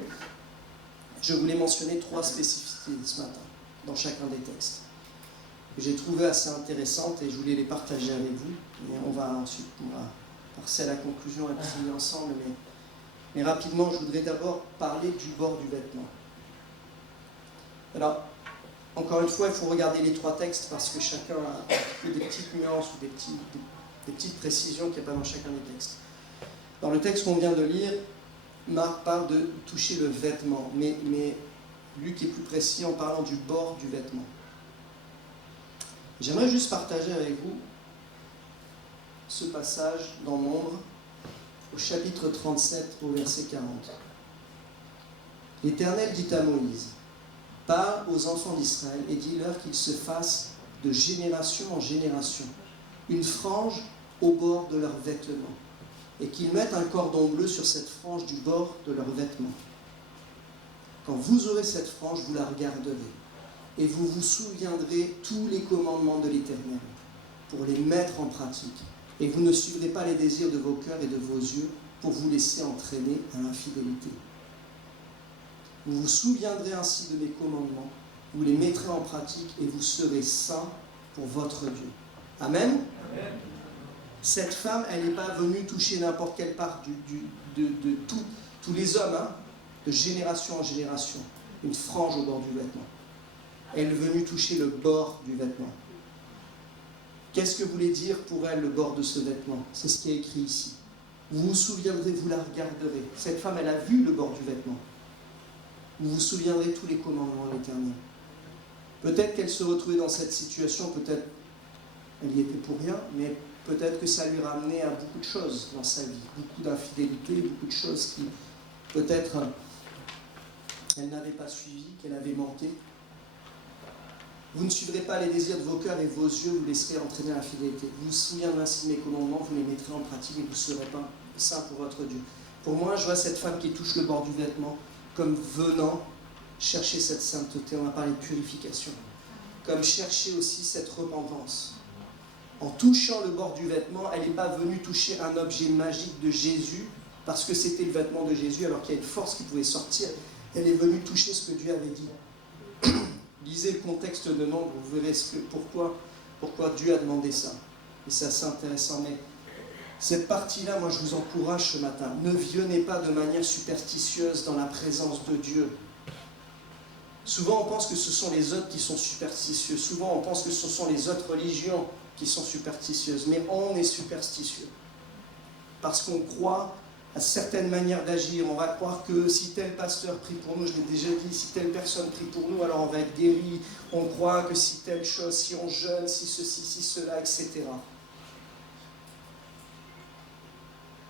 je voulais mentionner 3 spécificités ce matin, dans chacun des textes, que j'ai trouvé assez intéressantes et je voulais les partager avec vous. Et on va passer à la conclusion et prier ensemble, mais rapidement, je voudrais d'abord parler du bord du vêtement. Alors, encore une fois, il faut regarder les 3 textes parce que chacun a des petites nuances ou des petites précisions qu'il n'y a pas dans chacun des textes. Dans le texte qu'on vient de lire, Marc parle de toucher le vêtement, mais Luc est plus précis en parlant du bord du vêtement. J'aimerais juste partager avec vous ce passage dans Nombre, au chapitre 37, au verset 40. L'Éternel dit à Moïse, « Parle aux enfants d'Israël et dis-leur qu'ils se fassent de génération en génération une frange au bord de leurs vêtements, et qu'ils mettent un cordon bleu sur cette frange du bord de leurs vêtements. Quand vous aurez cette frange, vous la regarderez, et vous vous souviendrez tous les commandements de l'Éternel, pour les mettre en pratique. Et vous ne suivrez pas les désirs de vos cœurs et de vos yeux, pour vous laisser entraîner à l'infidélité. Vous vous souviendrez ainsi de mes commandements, vous les mettrez en pratique, et vous serez saints pour votre Dieu. » Amen. Amen. Cette femme, elle n'est pas venue toucher n'importe quelle part de tous les hommes, de génération en génération, une frange au bord du vêtement. Elle est venue toucher le bord du vêtement. Qu'est-ce que voulait dire pour elle le bord de ce vêtement? C'est ce qui est écrit ici. Vous vous souviendrez, vous la regarderez. Cette femme, elle a vu le bord du vêtement. Vous vous souviendrez tous les commandements de l'Éternel. Peut-être qu'elle se retrouvait dans cette situation, peut-être elle y était pour rien, mais peut-être que ça lui ramenait à beaucoup de choses dans sa vie, beaucoup d'infidélité, beaucoup de choses qui, peut-être, elle n'avait pas suivi, qu'elle avait manqué. Vous ne suivrez pas les désirs de vos cœurs et vos yeux, vous laisserez entraîner l'infidélité. Vous vous souviendrez ainsi de mes commandements, vous les mettrez en pratique et vous ne serez pas saints pour votre Dieu. Pour moi, je vois cette femme qui touche le bord du vêtement comme venant chercher cette sainteté. On a parlé de purification. Comme chercher aussi cette repentance. En touchant le bord du vêtement, elle n'est pas venue toucher un objet magique de Jésus, parce que c'était le vêtement de Jésus, alors qu'il y a une force qui pouvait sortir. Elle est venue toucher ce que Dieu avait dit. Lisez le contexte de Nombre, vous verrez pourquoi Dieu a demandé ça. Et c'est assez intéressant. Mais cette partie-là, moi je vous encourage ce matin. Ne venez pas de manière superstitieuse dans la présence de Dieu. Souvent on pense que ce sont les autres qui sont superstitieux. Souvent on pense que ce sont les autres religions qui sont superstitieuses, mais on est superstitieux. Parce qu'on croit à certaines manières d'agir. On va croire que si tel pasteur prie pour nous, je l'ai déjà dit, si telle personne prie pour nous, alors on va être guéri. On croit que si telle chose, si on jeûne, si ceci, si cela, etc.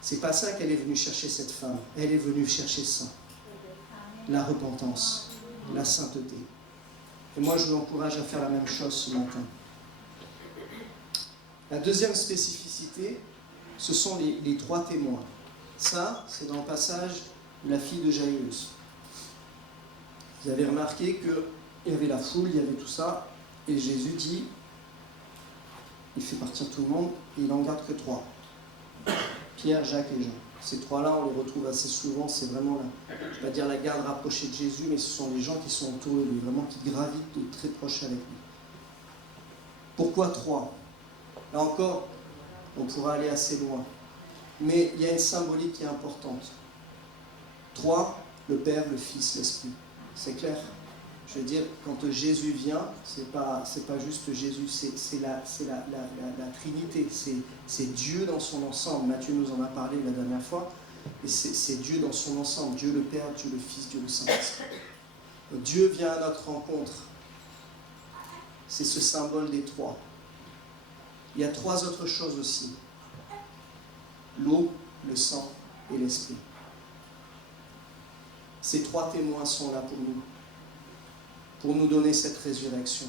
C'est pas ça qu'elle est venue chercher, cette femme. Elle est venue chercher ça. La repentance, la sainteté. Et moi, je vous encourage à faire la même chose ce matin. La deuxième spécificité, ce sont les 3 témoins. Ça, c'est dans le passage de la fille de Jaïrus. Vous avez remarqué qu'il y avait la foule, il y avait tout ça, et Jésus dit, il fait partir tout le monde, et il n'en garde que 3. Pierre, Jacques et Jean. Ces 3-là, on les retrouve assez souvent, c'est vraiment, je ne vais pas dire la garde rapprochée de Jésus, mais ce sont les gens qui sont autour de lui, vraiment qui gravitent de très proche avec lui. Pourquoi 3 ? Là encore, on pourra aller assez loin. Mais il y a une symbolique qui est importante. 3, le Père, le Fils, l'Esprit. C'est clair ? Je veux dire, quand Jésus vient, c'est pas juste Jésus, c'est la Trinité, c'est Dieu dans son ensemble. Matthieu nous en a parlé la dernière fois, et c'est Dieu dans son ensemble, Dieu le Père, Dieu le Fils, Dieu le Saint-Esprit. Dieu vient à notre rencontre, c'est ce symbole des trois. Il y a trois autres choses aussi, l'eau, le sang et l'esprit. Ces trois témoins sont là pour nous donner cette résurrection.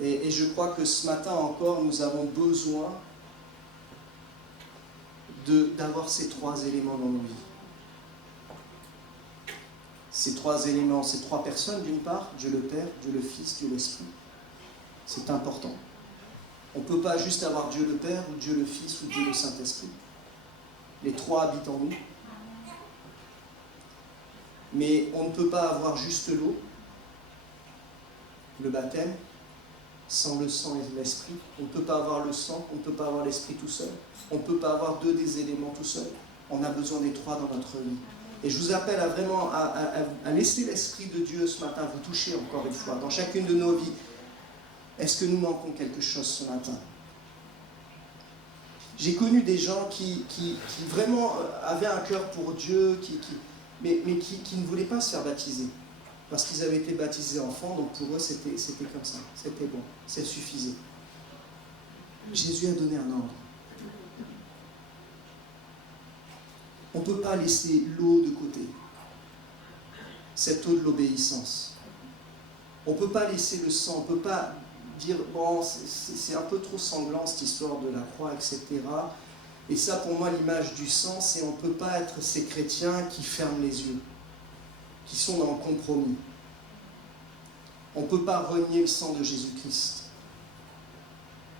Et je crois que ce matin encore, nous avons besoin d'avoir ces trois éléments dans nos vies. Ces trois éléments, ces trois personnes d'une part, Dieu le Père, Dieu le Fils, Dieu l'Esprit. C'est important. On ne peut pas juste avoir Dieu le Père, ou Dieu le Fils, ou Dieu le Saint-Esprit. Les trois habitent en nous. Mais on ne peut pas avoir juste l'eau, le baptême, sans le sang et l'esprit. On ne peut pas avoir le sang, on ne peut pas avoir l'esprit tout seul. On ne peut pas avoir deux des éléments tout seul. On a besoin des trois dans notre vie. Et je vous appelle à laisser l'Esprit de Dieu ce matin vous toucher encore une fois, dans chacune de nos vies. Est-ce que nous manquons quelque chose ce matin? J'ai connu des gens qui vraiment avaient un cœur pour Dieu, mais qui ne voulaient pas se faire baptiser. Parce qu'ils avaient été baptisés enfants, donc pour eux c'était comme ça, c'était bon, ça suffisait. Jésus a donné un ordre. On ne peut pas laisser l'eau de côté, cette eau de l'obéissance. On ne peut pas laisser le sang, on ne peut pas dire, bon, c'est un peu trop sanglant cette histoire de la croix, etc. Et ça, pour moi, l'image du sang, c'est on ne peut pas être ces chrétiens qui ferment les yeux, qui sont dans le compromis. On ne peut pas renier le sang de Jésus-Christ.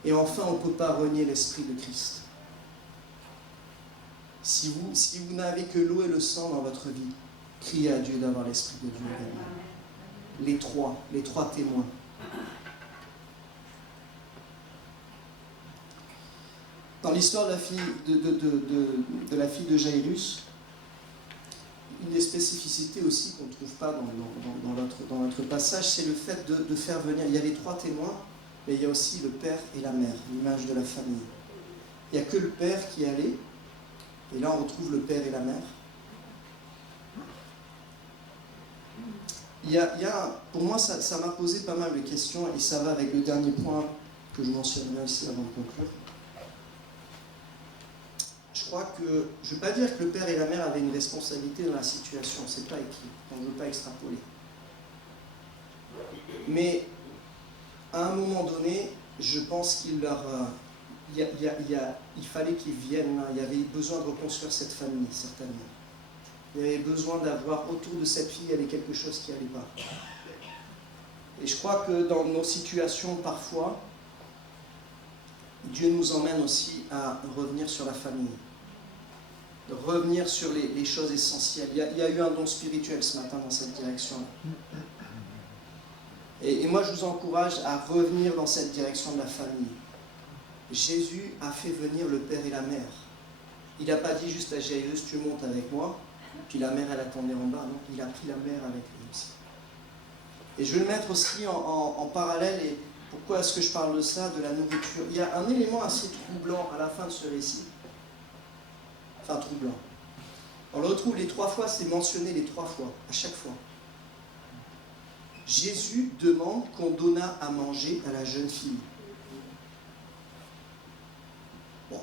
Et enfin, on ne peut pas renier l'Esprit de Christ. Si vous n'avez que l'eau et le sang dans votre vie, criez à Dieu d'avoir l'Esprit de Dieu également. Les trois témoins. Dans l'histoire de la fille de Jairus, une des spécificités aussi qu'on ne trouve pas dans notre passage, c'est le fait de faire venir. Il y a les trois témoins, mais il y a aussi le père et la mère, l'image de la famille. Il n'y a que le père qui est allé, et là on retrouve le père et la mère. Pour moi, ça m'a posé pas mal de questions, et ça va avec le dernier point que je mentionnerai ici avant de conclure. Je crois que, je ne veux pas dire que le père et la mère avaient une responsabilité dans la situation, c'est pas écrit, on ne veut pas extrapoler. Mais à un moment donné, je pense qu'il fallait qu'ils viennent, il y avait besoin de reconstruire cette famille, certainement. Il y avait besoin d'avoir autour de cette fille, il y avait quelque chose qui n'allait pas. Et je crois que dans nos situations, parfois, Dieu nous emmène aussi à revenir sur la famille, de revenir sur les choses essentielles. Il y a eu un don spirituel ce matin dans cette direction-là. Et moi, je vous encourage à revenir dans cette direction de la famille. Jésus a fait venir le père et la mère. Il n'a pas dit juste à Jairus, tu montes avec moi, puis la mère, elle attendait en bas. Non, il a pris la mère avec lui aussi. Et je vais le mettre aussi en parallèle. Et pourquoi est-ce que je parle de ça, de la nourriture? Il y a un élément assez troublant à la fin de ce récit. Enfin, troublant. On le retrouve les trois fois, c'est mentionné les trois fois, à chaque fois. Jésus demande qu'on donnât à manger à la jeune fille. Bon,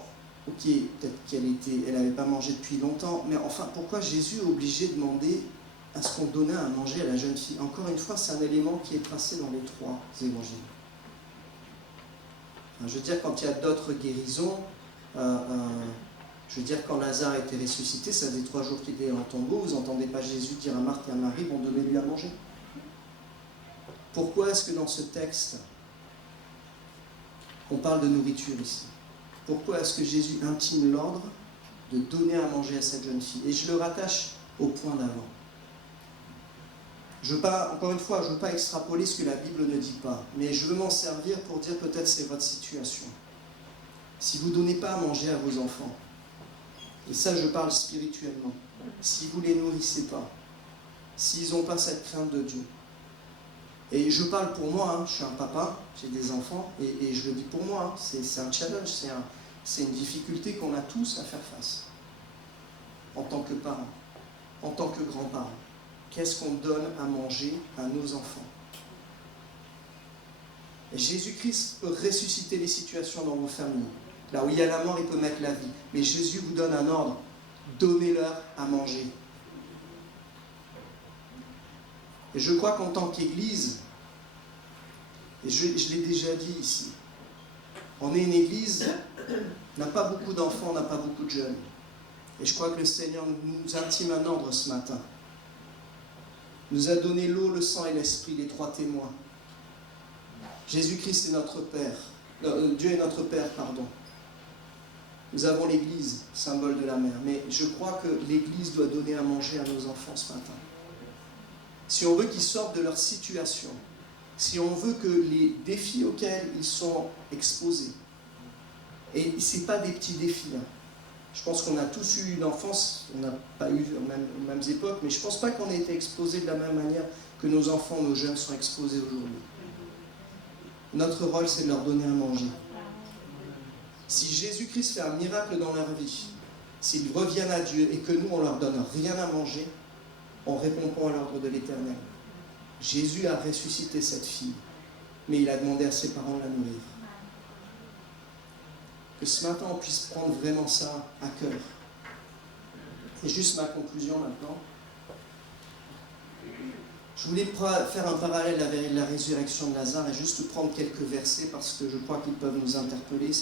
ok, peut-être elle n'avait pas mangé depuis longtemps, mais enfin, pourquoi Jésus est obligé de demander à ce qu'on donnât à manger à la jeune fille? Encore une fois, c'est un élément qui est tracé dans les trois évangiles. Enfin, je veux dire, quand il y a d'autres guérisons, je veux dire, quand Lazare était ressuscité, ça faisait 3 jours qu'il était dans le tombeau, vous n'entendez pas Jésus dire à Marthe et à Marie, bon, donnez-lui à manger. Pourquoi est-ce que dans ce texte, on parle de nourriture ici? Pourquoi est-ce que Jésus intime l'ordre de donner à manger à cette jeune fille? Et je le rattache au point d'avant. Encore une fois, je ne veux pas extrapoler ce que la Bible ne dit pas, mais je veux m'en servir pour dire peut-être c'est votre situation. Si vous ne donnez pas à manger à vos enfants, et ça je parle spirituellement, si vous ne les nourrissez pas, s'ils n'ont pas cette crainte de Dieu, Et je parle pour moi, hein, je suis un papa, j'ai des enfants, et je le dis pour moi, hein, c'est un challenge, c'est une difficulté qu'on a tous à faire face, en tant que parents, en tant que grands-parents. Qu'est-ce qu'on donne à manger à nos enfants? Et Jésus-Christ peut ressusciter les situations dans vos familles. Là où il y a la mort, il peut mettre la vie. Mais Jésus vous donne un ordre, donnez-leur à manger. Et je crois qu'en tant qu'Église, et je l'ai déjà dit ici, on est une Église, on n'a pas beaucoup d'enfants, on n'a pas beaucoup de jeunes. Et je crois que le Seigneur nous intime un ordre ce matin. Il nous a donné l'eau, le sang et l'esprit, les 3 témoins. Jésus-Christ est notre Père. Dieu est notre Père, pardon. Nous avons l'Église, symbole de la mère. Mais je crois que l'Église doit donner à manger à nos enfants ce matin. Si on veut qu'ils sortent de leur situation, si on veut que les défis auxquels ils sont exposés, et ce n'est pas des petits défis, hein. Je pense qu'on a tous eu une enfance, on n'a pas eu aux mêmes époques, mais je ne pense pas qu'on ait été exposés de la même manière que nos enfants, nos jeunes sont exposés aujourd'hui. Notre rôle, c'est de leur donner à manger. Si Jésus-Christ fait un miracle dans leur vie, s'ils reviennent à Dieu et que nous, on ne leur donne rien à manger, on répond pas à l'ordre de l'Éternel. Jésus a ressuscité cette fille, mais il a demandé à ses parents de la nourrir. Que ce matin, on puisse prendre vraiment ça à cœur. Et juste ma conclusion maintenant. Je voulais faire un parallèle avec la résurrection de Lazare et juste prendre quelques versets parce que je crois qu'ils peuvent nous interpeller.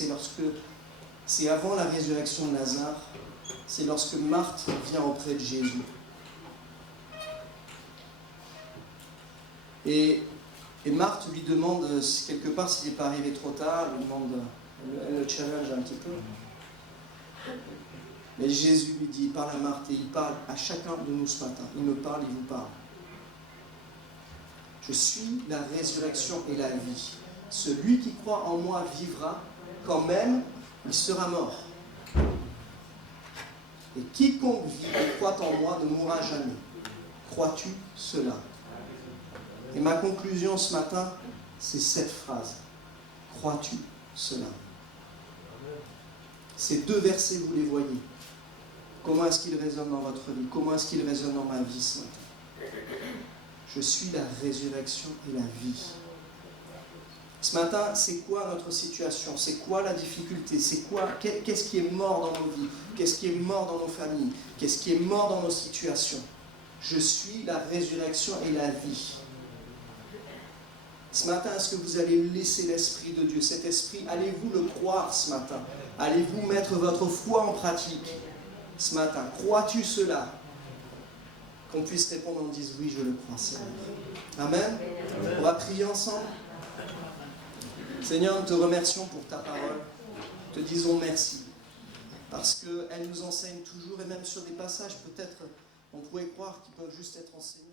C'est avant la résurrection de Lazare, c'est lorsque Marthe vient auprès de Jésus. Et Marthe lui demande, quelque part, s'il n'est pas arrivé trop tard, elle lui demande, elle le challenge un petit peu. Mais Jésus lui dit, il parle à Marthe et il parle à chacun de nous ce matin. Il me parle, il vous parle. Je suis la résurrection et la vie. Celui qui croit en moi vivra, quand même il sera mort. Et quiconque vit et croit en moi ne mourra jamais. Crois-tu cela? Et ma conclusion ce matin, c'est cette phrase. Crois-tu cela? Ces 2 versets, vous les voyez. Comment est-ce qu'ils résonnent dans votre vie? Comment est-ce qu'ils résonnent dans ma vie ce matin? Je suis la résurrection et la vie. Ce matin, c'est quoi notre situation? C'est quoi la difficulté? Qu'est-ce qui est mort dans nos vies? Qu'est-ce qui est mort dans nos familles? Qu'est-ce qui est mort dans nos situations? Je suis la résurrection et la vie. Ce matin, est-ce que vous allez laisser l'Esprit de Dieu? Cet Esprit, allez-vous le croire ce matin? Allez-vous mettre votre foi en pratique ce matin? Crois-tu cela? Qu'on puisse répondre, on dise oui, je le crois, Seigneur. Amen. On va prier ensemble. Seigneur, nous te remercions pour ta parole. Te disons merci. Parce qu'elle nous enseigne toujours, et même sur des passages, peut-être, on pourrait croire qu'ils peuvent juste être enseignés.